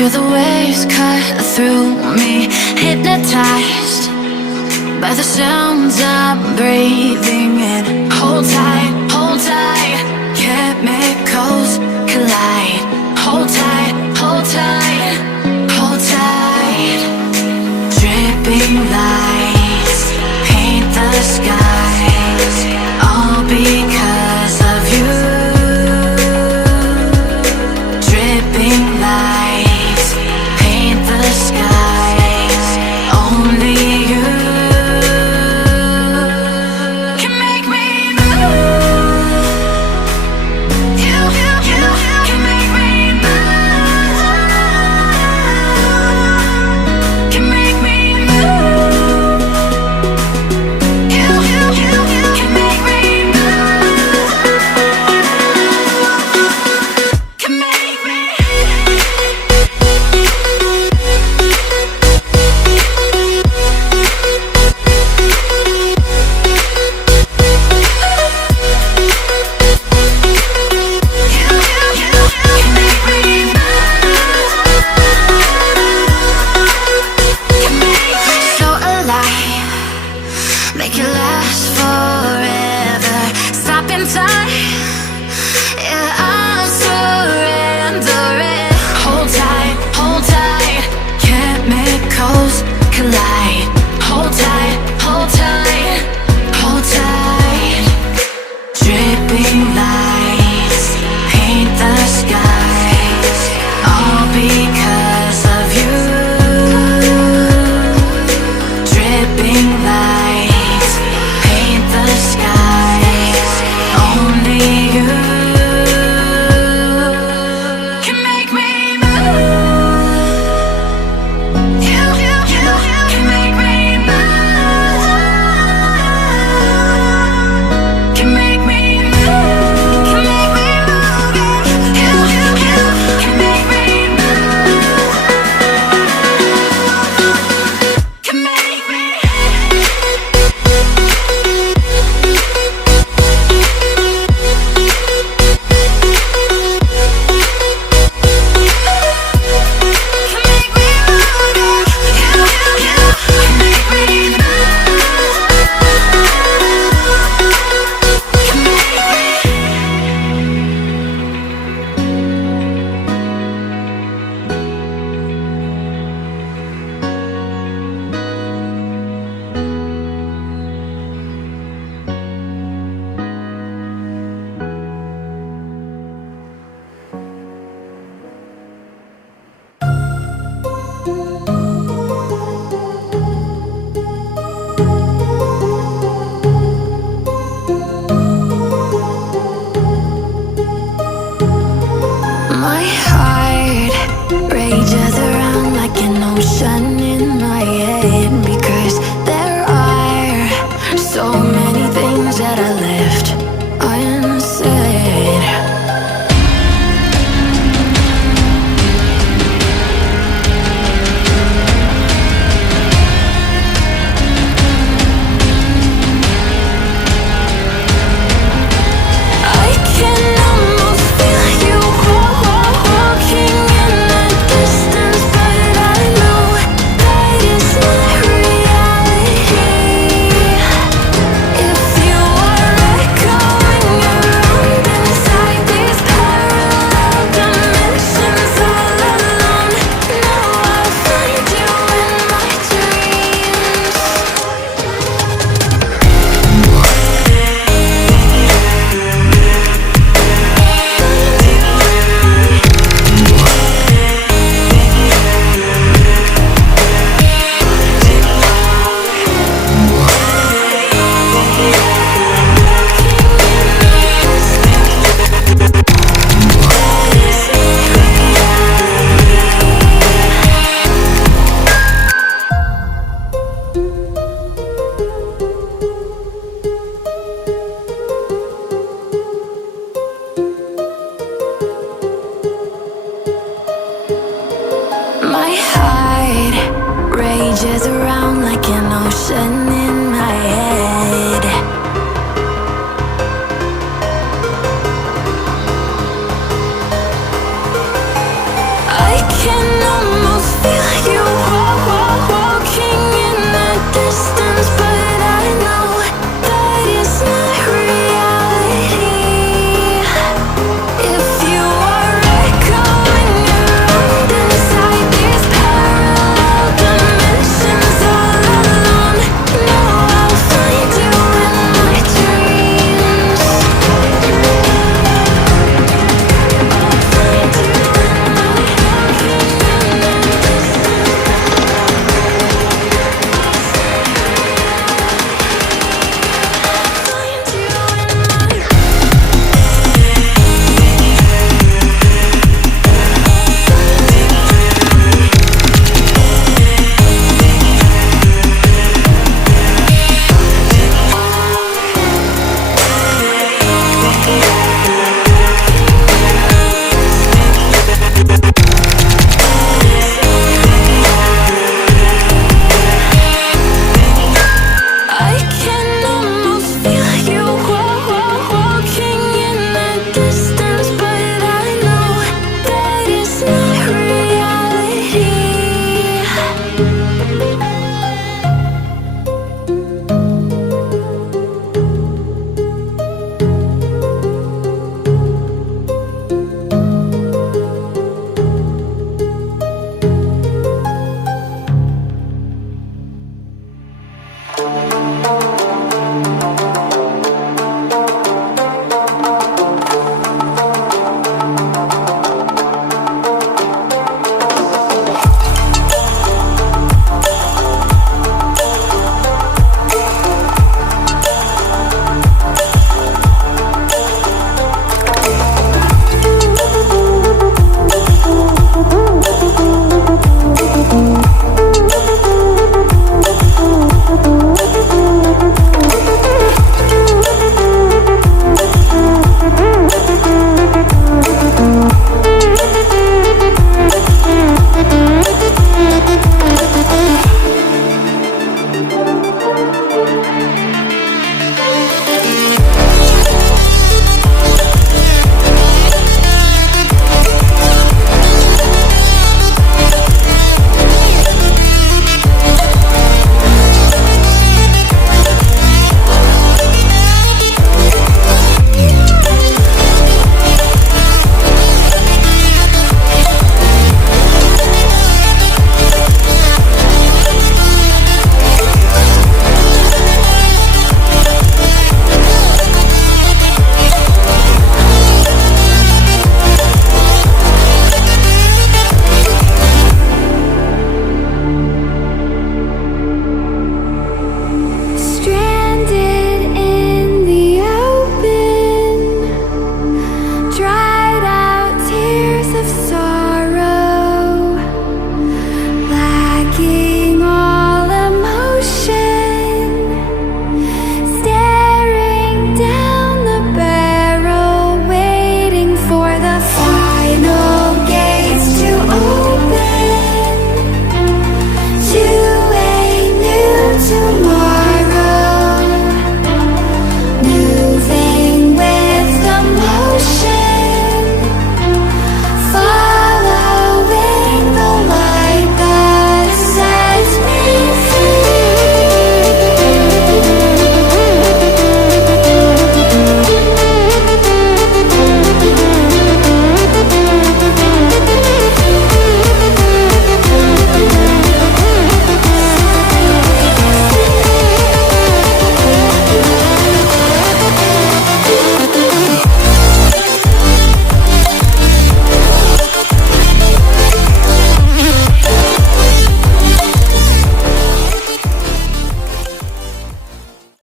Feel the waves cut through me, hypnotized by the sounds I'm breathing in. Hold tight, chemicals collide. Hold tight, hold tight, hold tight. Dripping lights paint the skies, all because of you. Dripping lights paint the skies, only you can make me move. You can make me move. Can make me move. You can make me move. Can make me. So alive, make it last forever. Stop in time, yeah, I'm surrendering. Hold tight, chemicals collide. Hold tight, hold tight, hold tight. Dripping lights paint the skies, all because of you. Dripping lights paint the skies, only you can make me move. You can make me move. Can make me move. Can make me move. You can make me move. Can make me. My heart rages around like an ocean in my head, because there are so many things that I left unsaid. I can almost feel you walking in the distance, but I know that it's not reality. If you are echoing around inside these parallel dimensions all alone, know I'll find you in my dreams. My heart rages around like an ocean